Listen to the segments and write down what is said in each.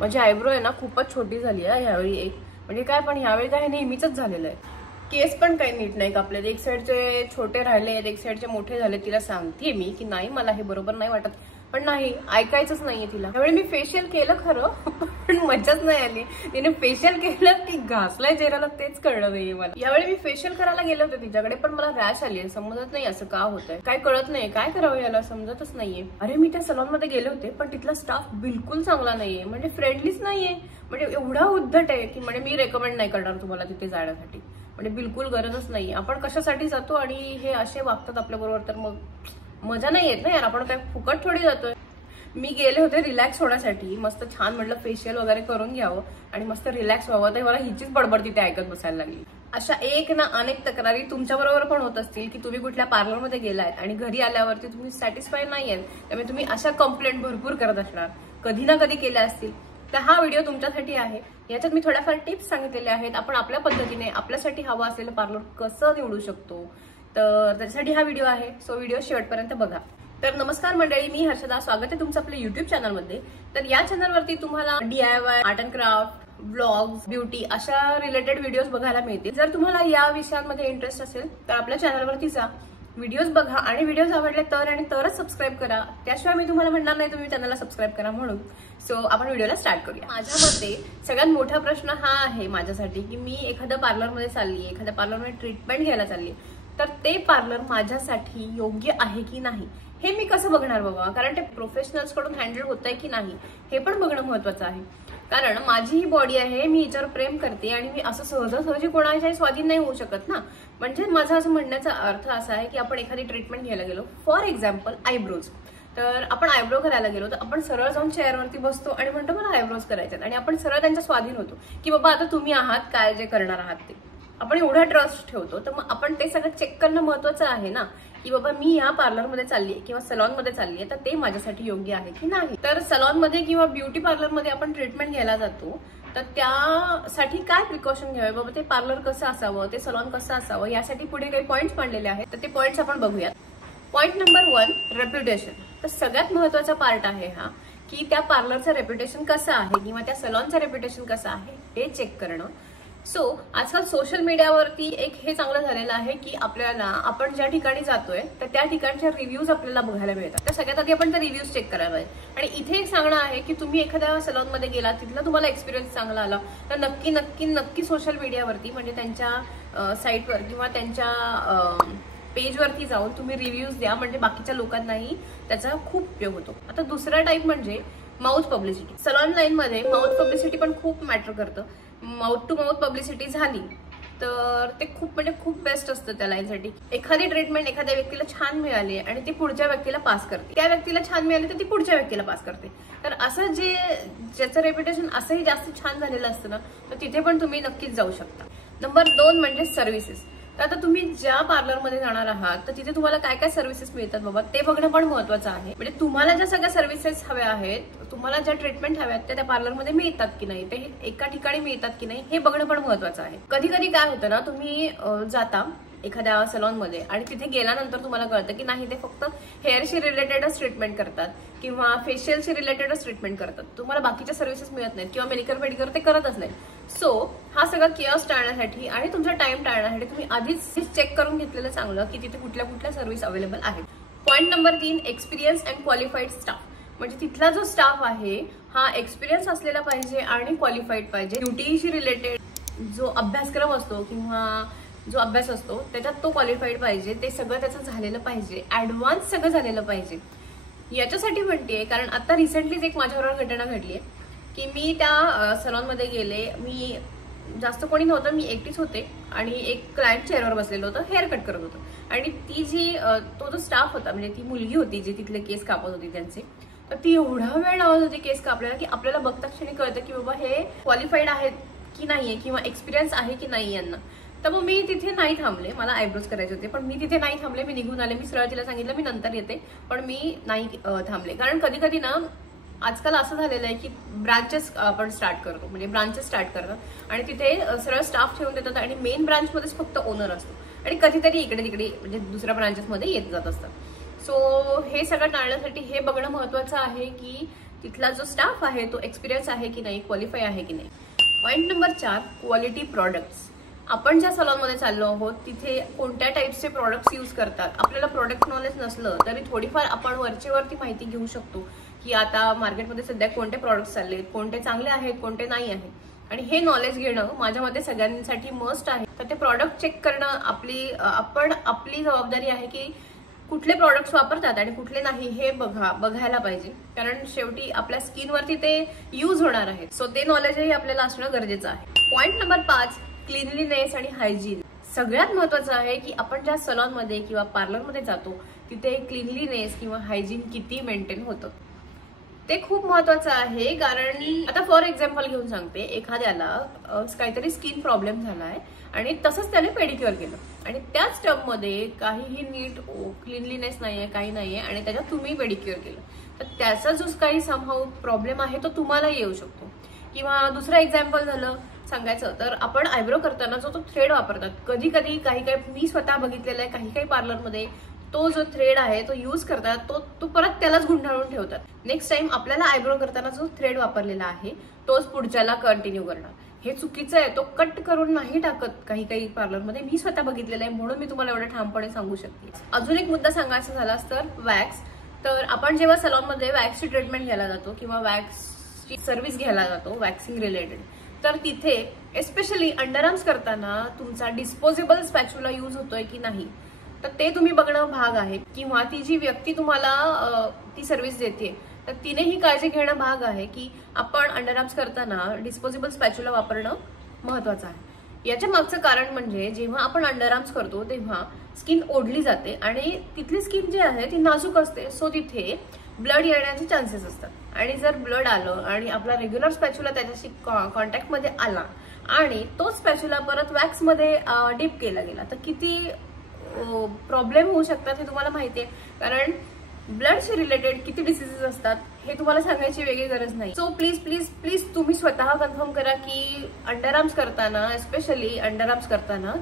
माझी आयब्रो आहे ना खूपच छोटी झाली आहे यावेळी एक, म्हणजे काय पण यावेळी काय नेहमीच झालेलं आहे. केस पण काही नीट नाही कापले, एक साईडचे छोटे राहिले एक साईडचे मोठे झाले. तिला सांगतेय मी की नाही मला हे बरोबर नाही वाटत, पण नाही ऐकायचंच नाहीये तिला. त्यावेळी मी फेशियल केलं खरं, पण मजाच नाही आली. तिने फेशियल केलं की घासलाय चेहऱ्याला तेच कळलं नाही मला. यावेळी मी फेशियल करायला गेले होते तिच्याकडे, पण मला रॅश आली. समजत नाही असं का होतंय, काय कळत नाही, काय करावं याला समजतच नाहीये. अरे मी त्या सलॉन मध्ये गेले होते, पण तिथला स्टाफ बिलकुल चांगला नाहीये, म्हणजे फ्रेंडलीच नाहीये. म्हणजे एवढा उद्धट आहे की म्हणजे मी रेकमेंड नाही करणार तुम्हाला तिथे जाण्यासाठी. म्हणजे बिलकुल गरजच नाही. आपण कशासाठी जातो आणि हे असे वागतात आपल्याबरोबर, तर मग मजा नाही येत ना यार. आपण काय फुकट थोडी जातोय. मी गेले होते रिलॅक्स होण्यासाठी, मस्त छान म्हटलं फेशियल वगैरे करून घ्यावं आणि मस्त रिलॅक्स व्हावं. तर मला हिचीच बडबड तिथे ऐकत बसायला लागली. अशा एक ना अनेक तक्रारी तुमच्या बरोबर पण होत असतील की तुम्ही कुठल्या पार्लरमध्ये गेलात आणि घरी आल्यावरती तुम्ही सॅटिस्फाय नाहीये, त्यामुळे तुम्ही अशा कंप्लेंट भरपूर करत असणार, कधी ना कधी केल्या असतील. तर हा व्हिडिओ तुमच्यासाठी आहे. याच्यात मी थोड्याफार टिप्स सांगितलेल्या आहेत. आपण आपल्या पद्धतीने आपल्यासाठी हवं असलेलं पार्लर कसं निवडू शकतो, तर त्याच्यासाठी हा व्हिडिओ आहे. सो व्हिडिओ शेवटपर्यंत बघा. तर नमस्कार मंडळी, मी हर्षदा, स्वागत आहे तुमचं आपल्या युट्यूब चॅनलमध्ये. तर या चॅनलवरती तुम्हाला DIY, art and craft, blogs, beauty अशा रिलेटेड व्हिडिओज बघायला मिळतील. जर तुम्हाला या विषयांमध्ये इंटरेस्ट असेल तर आपल्या चॅनलवरती जा, व्हिडिओज बघा आणि व्हिडिओज आवडले तर आणि तरच सबस्क्राईब करा. त्याशिवाय मी तुम्हाला म्हणणार नाही तुम्ही चॅनलला सबस्क्राईब करा म्हणून. सो आपण व्हिडिओला स्टार्ट करूया. माझ्या मते सगळ्यात मोठा प्रश्न हा आहे माझ्यासाठी की मी एखाद्या पार्लरमध्ये चालली, एखाद्या पार्लरमध्ये ट्रीटमेंट घ्यायला चालली, तर ते पार्लर माझ्यासाठी योग्य आहे की नाही हे मी कसं बघणार बाबा. कारण ते प्रोफेशनल्स कडून हँडल होत आहे की नाही हे पण बघणं महत्वाचं आहे. कारण माझी ही बॉडी आहे, मी हिच्यावर प्रेम करते आणि मी असं सहजासहजी कोणाच्याही स्वाधीन नाही होऊ शकत ना. म्हणजे माझा असं म्हणण्याचा अर्थ असा आहे की आपण एखादी ट्रीटमेंट घ्यायला गेलो, फॉर एक्झाम्पल आयब्रोज, तर आपण आयब्रो करायला गेलो तर आपण सरळ जाऊन चेअरवरती बसतो आणि म्हणतो मला आयब्रोज करायच्यात आणि आपण सरळ त्यांच्या स्वाधीन होतो की बाबा आता तुम्ही आहात काय जे करणार आहात ते. आपण एवढा ट्रस्ट ठेवतो, तर मग आपण ते सगळं चेक करणं महत्वाचं आहे ना की बाबा मी या पार्लरमध्ये चालली किंवा सलॉनमध्ये चालली तर ते माझ्यासाठी योग्य आहे की नाही. तर सलॉनमध्ये किंवा ब्युटी पार्लरमध्ये आपण ट्रीटमेंट घ्यायला जातो, तर त्यासाठी काय प्रिकॉशन घ्यावे बाबा, ते पार्लर कसं असावं, ते सलॉन कसं असावं, यासाठी पुढे काही पॉईंट्स मांडलेले आहेत. तर ते पॉईंट्स आपण बघूयात. Point number 1, reputation. तर सगळ्यात महत्वाचा पार्ट आहे हा की त्या पार्लरचं रेप्युटेशन कसं आहे किंवा त्या सलॉनचं रेप्युटेशन कसं आहे हे चेक करणं. सो आजकाल सोशल मीडियावरती एक हे चांगलं झालेलं आहे की आपल्याला आपण ज्या ठिकाणी जातोय तर त्या ठिकाणच्या रिव्ह्यूज आपल्याला बघायला मिळतात. तर सगळ्यात आधी आपण त्या रिव्ह्यूज चेक करायला पाहिजे. आणि इथे एक सांगणं आहे की तुम्ही एखाद्या सलॉनमध्ये गेला, तिथला तुम्हाला एक्सपिरियन्स चांगला आला, तर नक्की नक्की नक्की सोशल मीडियावरती म्हणजे त्यांच्या साईटवर किंवा त्यांच्या पेजवरती जाऊन तुम्ही रिव्ह्यूज द्या, म्हणजे बाकीच्या लोकांनाही त्याचा खूप उपयोग होतो. आता दुसरा टाईप म्हणजे माउथ पब्लिसिटी. सलॉन लाईन मध्ये माउथ पब्लिसिटी पण खूप मॅटर करतं. माउथ टू माउथ पब्लिसिटी झाली तर ते खूप म्हणजे खूप बेस्ट असतं त्या लाईनसाठी. एखादी ट्रीटमेंट एखाद्या व्यक्तीला छान मिळाली आणि ती पुढच्या व्यक्तीला पास करते, त्या व्यक्तीला छान मिळाली तर ती पुढच्या व्यक्तीला पास करते. तर असं ज्याचं रेप्युटेशन असंही जास्त छान झालेलं असतं ना, तर तिथे पण तुम्ही नक्कीच जाऊ शकता. नंबर 2 म्हणजे सर्व्हिसेस. तर आता तुम्ही ज्या पार्लरमध्ये जाणार आहात तर तिथे तुम्हाला काय काय सर्व्हिसेस मिळतात बाबा ते बघणं पण महत्वाचं आहे. म्हणजे तुम्हाला ज्या सगळ्या सर्व्हिसेस हव्या आहेत, तुम्हाला ज्या ट्रीटमेंट हव्या आहेत त्या पार्लरमध्ये मिळतात की नाही, ते एका ठिकाणी मिळतात की नाही हे बघणं पण महत्वाचं आहे. कधी कधी काय होतं ना, तुम्ही जाता एखाद्या सलॉनमध्ये आणि तिथे गेल्यानंतर तुम्हाला कळतं की नाही ते फक्त हेअरशी रिलेटेडच ट्रीटमेंट करतात किंवा फेशियलशी रिलेटेडच ट्रीटमेंट करतात, तुम्हाला बाकीच्या सर्व्हिसेस मिळत नाहीत किंवा मेनिक्युअर पेडिक्युअर ते करतच नाही. सो हा सगळा केअर्स टाळण्यासाठी आणि तुमचा टाइम टाळण्यासाठी तुम्ही आधीच चेक करून घेतलेलं चांगलं की तिथे कुठल्या कुठल्या सर्व्हिस अवेलेबल आहेत. Point number 3, experience and qualified staff. म्हणजे तिथला जो स्टाफ आहे हा एक्सपिरियन्स असलेला पाहिजे आणि क्वालिफाईड पाहिजे. ब्युटीशी रिलेटेड जो अभ्यासक्रम असतो किंवा जो अभ्यास असतो त्याच्यात तो क्वालिफाईड पाहिजे. ते सगळं त्याचं झालेलं पाहिजे, ऍडव्हान्स सगळं झालेलं पाहिजे. याच्यासाठी म्हणते कारण आता रिसेंटलीच एक माझ्याबरोबर घटना घडली आहे की मी त्या सलॉनमध्ये गेले, मी जास्त कोणी नव्हतं, मी एकटीच होते आणि एक क्लायंट चेअरवर बसलेलं होतं, हेअर कट करत होतं. आणि ती तो जो स्टाफ होता म्हणजे ती मुलगी होती जी तिथले केस कापत होती त्यांचे, तर ती एवढा वेळ लावत होती केस कापल्याला की आपल्याला बघता क्षणी कळतं की बाबा हे क्वालिफाईड आहेत की नाहीये किंवा एक्सपिरियन्स आहे की नाही यांना. तर मग मी तिथे नाही थांबले, मला आयब्रोज करायचे होते पण मी तिथे नाही थांबले, मी निघून आले. मी सरळ तिला सांगितलं मी नंतर येते, पण मी नाही थांबले. कारण कधी कधी ना आजकाल असं झालेलं आहे की ब्रांचेस आपण स्टार्ट करतो, म्हणजे ब्रांचेस स्टार्ट करतात आणि तिथे सरळ स्टाफ ठेवून देतात आणि मेन ब्रांचमध्येच फक्त ओनर असतो आणि कधीतरी इकडे तिकडे म्हणजे दुसऱ्या ब्रांचेसमध्ये येत जात असतात. सो हे सगळं टाळण्यासाठी हे बघणं महत्वाचं आहे की तिथला जो स्टाफ आहे तो एक्सपिरियन्स आहे की नाही, क्वालिफाय आहे की नाही. Point number 4, quality products. आपण ज्या सलॉनमध्ये चाललो आहोत तिथे कोणत्या टाईपचे प्रॉडक्ट्स यूज करतात. आपल्याला प्रोडक्ट नॉलेज नसलं तरी थोडीफार आपण वरची माहिती घेऊ शकतो की आता मार्केटमध्ये सध्या कोणते प्रॉडक्ट्स चाललेत, कोणते चांगले आहेत, कोणते नाही आहेत. आणि हे नॉलेज घेणं माझ्या मते सगळ्यांसाठी मस्ट आहे. तर ते प्रॉडक्ट चेक करणं आपली जबाबदारी आहे की कुठले प्रॉडक्ट्स वापरतात आणि कुठले नाही हे बघायला पाहिजे. कारण शेवटी आपल्या स्किनवरती ते यूज होणार आहे. सो ते नॉलेजही आपल्याला असणं गरजेचं आहे. पॉईंट नंबर 5, क्लिनलीनेस आणि हायजीन. सगळ्यात महत्वाचं आहे की आपण ज्या सलॉनमध्ये किंवा पार्लरमध्ये जातो तिथे क्लिनलीनेस किंवा हायजीन किती मेंटेन होतं ते खूप महत्वाचं आहे. कारण आता फॉर एक्झाम्पल घेऊन सांगते, एखाद्याला काहीतरी स्किन प्रॉब्लेम झालाय आणि तसंच त्याने पेडिक्युअर केलं आणि त्याच टर्ममध्ये काहीही नीट क्लिनलीनेस नाहीये, काही नाहीये आणि त्याच्यात तुम्ही पेडिक्युअर केलं तर त्याचा जो काही समहाऊ प्रॉब्लेम आहे तो तुम्हाला येऊ शकतो. किंवा दुसरं एक्झाम्पल झालं सांगायचं तर आपण आयब्रो करताना जो तो थ्रेड वापरतात, कधी कधी काही मी स्वतः बघितलेला आहे, काही पार्लरमध्ये तो जो थ्रेड आहे तो यूज करतात, तो परत त्यालाच गुंडाळून ठेवतात. नेक्स्ट टाइम आपल्याला आयब्रो करताना जो थ्रेड वापरलेला आहे तोच पुढच्याला कंटिन्यू करणार. हे चुकीचं आहे. तो कट करून नाही टाकत काही पार्लरमध्ये. मी स्वतः बघितलेलं आहे म्हणून मी तुम्हाला एवढं ठामपणे सांगू शकते. अजून एक मुद्दा सांगायचा झालाच तर वॅक्स. तर आपण जेव्हा सलॉनमध्ये वॅक्सची ट्रीटमेंट घ्यायला जातो किंवा वॅक्सची सर्व्हिस घ्यायला जातो वॅक्सिंग रिलेटेड, तर तिथे एस्पेशली अंडरआर्म्स करताना तुमचा डिस्पोजेबल स्पॅच्युला यूज होतोय की नाही तर ते तुम्ही बघणं भाग आहे. किंवा ती जी व्यक्ती तुम्हाला ती सर्व्हिस देते तर तिनेही काळजी घेणं भाग आहे की आपण अंडरआर्म्स करताना डिस्पोजेबल स्पॅच्युला वापरणं महत्वाचं आहे. याच्या मागचं कारण म्हणजे जेव्हा आपण अंडरआर्म्स करतो तेव्हा स्किन ओढली जाते आणि तिथली स्किन जी आहे ती नाजूक असते. सो तिथे ब्लड येण्याचे चान्सेस असतात आणि जर ब्लड आलं आणि आपला रेग्युलर स्पॅच्युला त्याच्याशी कॉन्टॅक्टमध्ये आला आणि तो स्पॅच्युला परत वॅक्समध्ये डीप केला गेला तर किती प्रॉब्लेम होऊ शकतात हे तुम्हाला माहिती आहे. कारण ब्लडशी रिलेटेड किती डिसीजेस असतात हे तुम्हाला सांगायची वेगळी गरज नाही. सो प्लीज प्लीज प्लीज तुम्ही स्वतः कन्फर्म करा की अंडरआर्म्स करताना, एस्पेशली अंडरआर्म्स करताना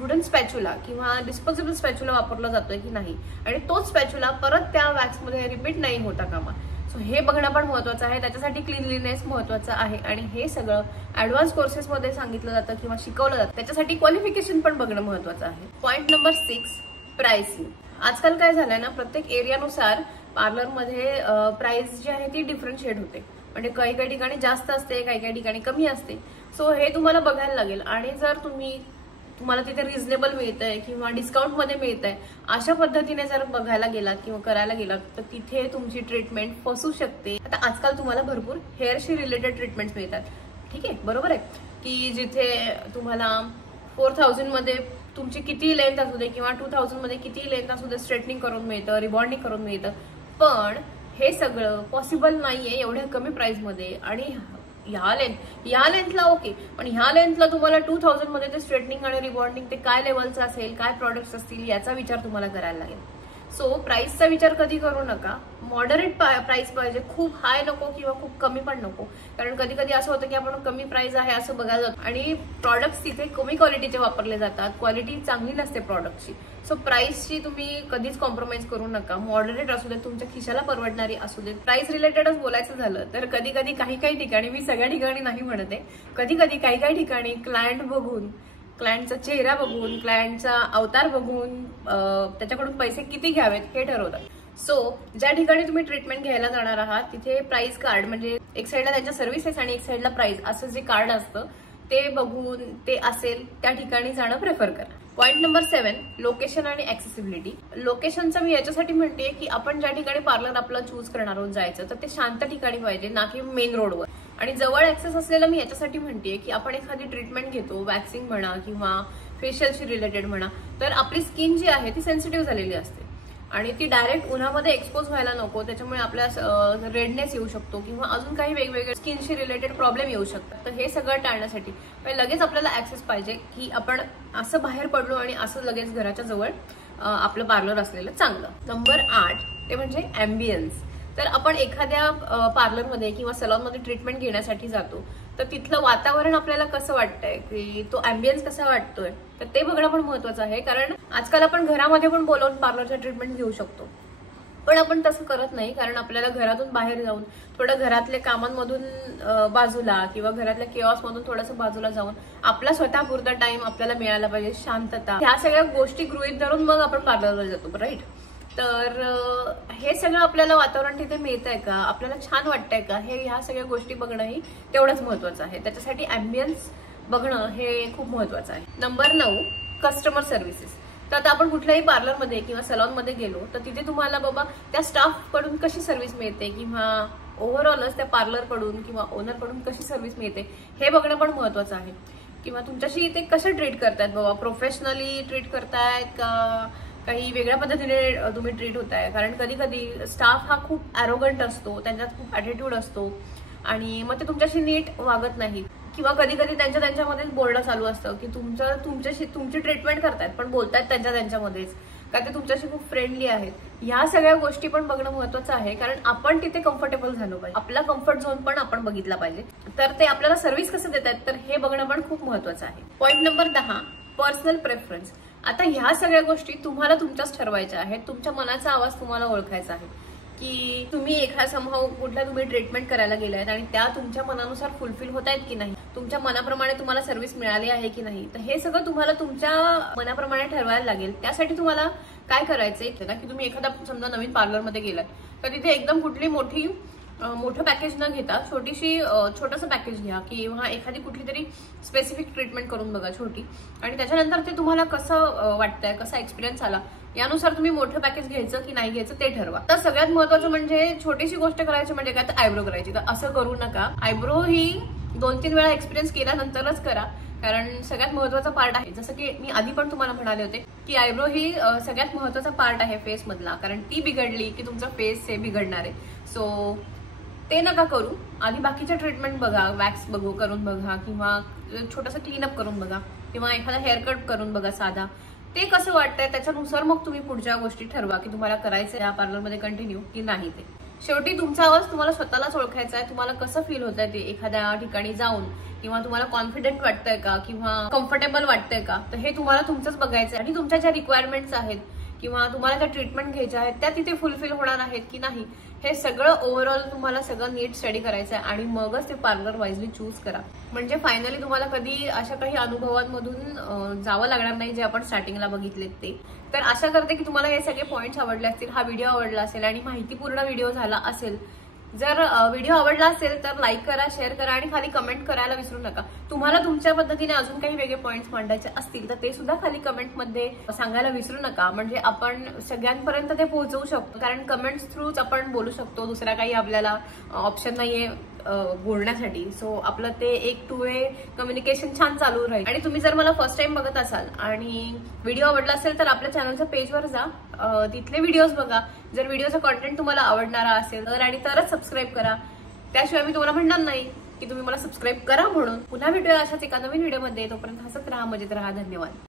वुडन स्पॅच्युला किंवा डिस्पोजेबल स्पॅच्युला वापरला जातोय की नाही आणि तोच स्पॅच्युला परत त्या वॅक्समध्ये रिपीट नाही होता कामा. सो हे बघणं पण महत्वाचं आहे. त्याच्यासाठी क्लिनलीनेस महत्वाचं आहे आणि हे सगळं ऍडव्हान्स कोर्सेसमध्ये सांगितलं जातं किंवा शिकवलं जातं. त्याच्यासाठी क्वालिफिकेशन पण बघणं महत्वाचं आहे. Point number 6, pricing. आजकाल काय झालंय ना, प्रत्येक एरियानुसार पार्लरमध्ये प्राइस जी आहे ती डिफरन्शिएट होते. म्हणजे काही ठिकाणी जास्त असते, काही ठिकाणी कमी असते. सो हे तुम्हाला बघायला लागेल आणि जर तुम्हाला तिथे रिझनेबल मिळतंय किंवा डिस्काउंट मध्ये मिळतंय अशा पद्धतीने जर बघायला गेलात किंवा करायला गेलात तर तिथे तुमची ट्रीटमेंट फसू शकते. आता आजकाल तुम्हाला भरपूर हेअरशी रिलेटेड ट्रीटमेंट्स मिळतात, ठीक आहे, बरोबर आहे, की जिथे तुम्हाला 4000 मध्ये तुमची किती लेंथ असू दे किंवा 2000 मध्ये किती लेंथ असू दे स्ट्रेटनिंग करून मिळतं, रिबॉन्डिंग करून मिळतं. पण हे सगळं पॉसिबल नाहीये एवढ्या कमी प्राइस मध्ये. आणि या लेंथला ओके, पण ह्या लेंथला तुम्हाला 2000 मध्ये ते स्ट्रेटनिंग आणि रिबॉन्डिंग ते काय लेवलचं असेल, काय प्रोडक्ट्स असतील याचा विचार तुम्हाला करायला लागेल. सो प्राइसचा विचार कधी करू नका. मॉडरेट प्राइस पाहिजे, खूप हाय नको किंवा खूप कमी पण नको. कारण कधी कधी असं होतं की आपण कमी प्राइस आहे असं बघायला जातो आणि प्रॉडक्ट्स तिथे कमी क्वालिटीचे वापरले जातात, क्वालिटी चांगली नसते प्रॉडक्टची. सो प्राइसची तुम्ही कधीच कॉम्प्रोमाइज करू नका. मॉडरेट असू देत, तुमच्या खिशाला परवडणारी असू देत. प्राइस रिलेटेडच बोलायचं झालं तर कधी कधी काही ठिकाणी, मी सगळ्या ठिकाणी नाही म्हणते, कधी कधी काही ठिकाणी क्लायंट बघून, क्लायंटचा चेहरा बघून, क्लायंटचा अवतार बघून त्याच्याकडून पैसे किती घ्यावेत हे ठरवतात. सो ज्या ठिकाणी तुम्ही ट्रीटमेंट घ्यायला जाणार आहात तिथे प्राइस कार्ड, म्हणजे एक साईडला त्यांच्या सर्व्हिसेस आणि एक साईडला प्राइस असं जे कार्ड असतं ते बघून ते असेल त्या ठिकाणी जाणं प्रेफर करा. पॉईंट नंबर 7, लोकेशन आणि ऍक्सेसिबिलिटी. लोकेशनचं मी याच्यासाठी म्हणते की आपण ज्या ठिकाणी पार्लर आपलं चूज करणार आहोत जायचं तर ते शांत ठिकाणी पाहिजे, ना की मेन रोडवर. आणि जवळ ऍक्सेस असलेलं मी याच्यासाठी म्हणते की आपण एखादी ट्रीटमेंट घेतो, वॅक्सिंग म्हणा किंवा फेशियलशी रिलेटेड म्हणा, तर आपली स्किन जी आहे ती सेन्सिटिव्ह झालेली असते आणि ती डायरेक्ट उन्हामध्ये एक्सपोज व्हायला नको. त्याच्यामुळे आपल्या रेडनेस येऊ शकतो किंवा अजून काही वेगवेगळे स्किनशी रिलेटेड प्रॉब्लेम येऊ शकतात. तर हे सगळं टाळण्यासाठी लगेच आपल्याला ऍक्सेस पाहिजे की आपण असं बाहेर पडलो आणि असं लगेच घराच्या जवळ आपलं पार्लर असलेलं चांगलं. नंबर 8 ते म्हणजे ॲम्बियन्स. तर आपण एखाद्या पार्लरमध्ये किंवा सलॉनमध्ये ट्रीटमेंट घेण्यासाठी जातो तर तिथलं वातावरण आपल्याला कसं वाटतंय, की तो ॲम्बियन्स कसा वाटतोय, तर ते बघणं पण महत्वाचं आहे. कारण आजकाल आपण घरामध्ये पण बोलावून पार्लरच्या ट्रीटमेंट घेऊ शकतो. पण आपण तसं करत नाही, कारण आपल्याला घरातून बाहेर जाऊन थोडं घरातल्या कामांमधून बाजूला किंवा घरातल्या केऑस मधून थोडंसं बाजूला जाऊन आपला स्वतःपुरता टाइम आपल्याला मिळाला पाहिजे, शांतता, ह्या सगळ्या गोष्टी गृहीत धरून मग आपण पार्लरला जातो, राईट? तर हे सगळं आपल्याला वातावरण तिथे मिळतंय का, आपल्याला छान वाटतंय का, हे ह्या सगळ्या गोष्टी बघणंही तेवढंच महत्वाचं आहे. त्याच्यासाठी अँबियन्स बघणं हे खूप महत्वाचं आहे. Number 9, customer services. तर आता आपण कुठल्याही पार्लरमध्ये किंवा सलॉनमध्ये गेलो तर तिथे तुम्हाला बाबा त्या स्टाफ कडून कशी सर्व्हिस मिळते किंवा ओव्हरऑलच त्या पार्लर कडून किंवा ओनर कडून कशी सर्व्हिस मिळते हे बघणं पण महत्वाचं आहे. किंवा तुमच्याशी ते कसं ट्रीट करतायत बाबा, प्रोफेशनली ट्रीट करतायत का काही वेगळ्या पद्धतीने तुम्ही ट्रीट होताय. कारण कधी कधी स्टाफ हा खूप ॲरोगंट असतो, त्यांच्यात खूप ॲटिट्यूड असतो आणि मग ते तुमच्याशी नीट वागत नाहीत किंवा कधी कधी त्यांच्यामध्येच बोलणं चालू असतं की तुमची ट्रीटमेंट करतायत पण बोलतायत त्यांच्यामध्येच का ते तुमच्याशी खूप फ्रेंडली आहेत. ह्या सगळ्या गोष्टी पण बघणं महत्वाचं आहे, कारण आपण तिथे कम्फर्टेबल झालो पाहिजे, आपला कम्फर्ट झोन पण आपण बघितला पाहिजे. तर ते आपल्याला सर्व्हिस कसं देत आहेत तर हे बघणं पण खूप महत्वाचं आहे. Point number 10, personal preference. आता ह्या सगळ्या गोष्टी तुम्हाला तुमच्याच ठरवायच्या आहेत. तुमच्या मनाचा आवाज तुम्हाला ओळखायचा आहे की तुम्ही कुठल्या तुम्ही ट्रीटमेंट करायला गेलायत आणि त्या तुमच्या मनानुसार फुलफिल होत आहेत की नाही, तुमच्या मनाप्रमाणे तुम्हाला सर्व्हिस मिळाली आहे की नाही. तर हे सगळं तुम्हाला तुमच्या मनाप्रमाणे ठरवायला लागेल. त्यासाठी तुम्हाला काय करायचंय की तुम्ही एखादा समजा नवीन पार्लरमध्ये गेलात तर तिथे एकदम कुठली मोठं पॅकेज न घेता छोटंसं पॅकेज घ्या किंवा एखादी कुठली तरी स्पेसिफिक ट्रीटमेंट करून बघा छोटी, आणि त्याच्यानंतर ते तुम्हाला कसं वाटतंय, कसा एक्सपिरियन्स आला यानुसार तुम्ही मोठं पॅकेज घ्यायचं की नाही घ्यायचं ते ठरवा. तर सगळ्यात महत्वाचं म्हणजे छोटीशी गोष्ट करायची म्हणजे काय तर आयब्रो करायची. तर असं करू नका. आयब्रो ही 2-3 वेळा एक्सपिरियन्स केल्यानंतरच करा, कारण सगळ्यात महत्वाचा पार्ट आहे. जसं की मी आधी पण तुम्हाला म्हणाले होते की आयब्रो ही सगळ्यात महत्वाचा पार्ट आहे फेस मधला, कारण ती बिघडली की तुमचा फेस हे बिघडणार आहे. सो ते नका करू. आधी बाकीच्या ट्रीटमेंट बघा, वॅक्स करून बघा किंवा छोटंसं क्लीनअप करून बघा किंवा एखादा हेअरकट करून बघा साधा. ते कसं वाटतंय त्याच्यानुसार मग तुम्ही पुढच्या गोष्टी ठरवा की तुम्हाला करायचं या पार्लरमध्ये कंटिन्यू की नाही. ते शेवटी तुमचा आवाज तुम्हाला स्वतःलाच ओळखायचा आहे. तुम्हाला कसं फील होत आहे ते एखाद्या ठिकाणी जाऊन, किंवा तुम्हाला कॉन्फिडंट वाटतंय का किंवा कम्फर्टेबल वाटतंय का, तर हे तुम्हाला तुमचंच बघायचं आहे. आणि तुमच्या ज्या रिक्वायरमेंट्स आहेत किंवा तुम्हाला ज्या ट्रीटमेंट घ्यायच्या आहेत त्या तिथे फुलफिल होणार आहेत की नाही, हे सगळं ओव्हरऑल तुम्हाला सगळं नीट स्टडी करायचं आहे आणि मगच ते पार्लर वाईजली चूज करा. म्हणजे फायनली तुम्हाला कधी अशा काही अनुभवांमधून जावं लागणार नाही जे आपण स्टार्टिंगला बघितलेत ते. तर आशा करते की तुम्हाला हे सगळे पॉईंट्स आवडले असतील, हा व्हिडिओ आवडला असेल आणि माहितीपूर्ण व्हिडिओ झाला असेल. जर व्हिडिओ आवडला असेल तर लाईक करा, शेअर करा आणि खाली कमेंट करायला विसरू नका. तुम्हाला तुमच्या पद्धतीने अजून काही वेगळे पॉईंट्स मांडायचे असतील तर ते सुद्धा खाली कमेंटमध्ये सांगायला विसरू नका, म्हणजे आपण सगळ्यांपर्यंत ते पोहोचवू शकतो. कारण कमेंट्स थ्रूच आपण बोलू शकतो, दुसरा काही आपल्याला ऑप्शन नाहीये बोलण्यासाठी. सो आपलं ते एक 2 वे कम्युनिकेशन छान चालू राहील. आणि तुम्ही जर मला फर्स्ट टाइम बघत असाल आणि व्हिडिओ आवडला असेल तर आपल्या चॅनलच्या पेजवर जा, तिथले व्हिडिओज बघा. जर व्हिडिओचा कॉन्टेंट तुम्हाला आवडणारा असेल तरच सबस्क्राईब करा. त्याशिवाय मी तुम्हाला म्हणणार नाही की तुम्ही मला सबस्क्राईब करा म्हणून. पुन्हा भेटूया अशाच एका नवीन व्हिडिओमध्ये. तोपर्यंत हसत राहा, मजेत राहा. धन्यवाद.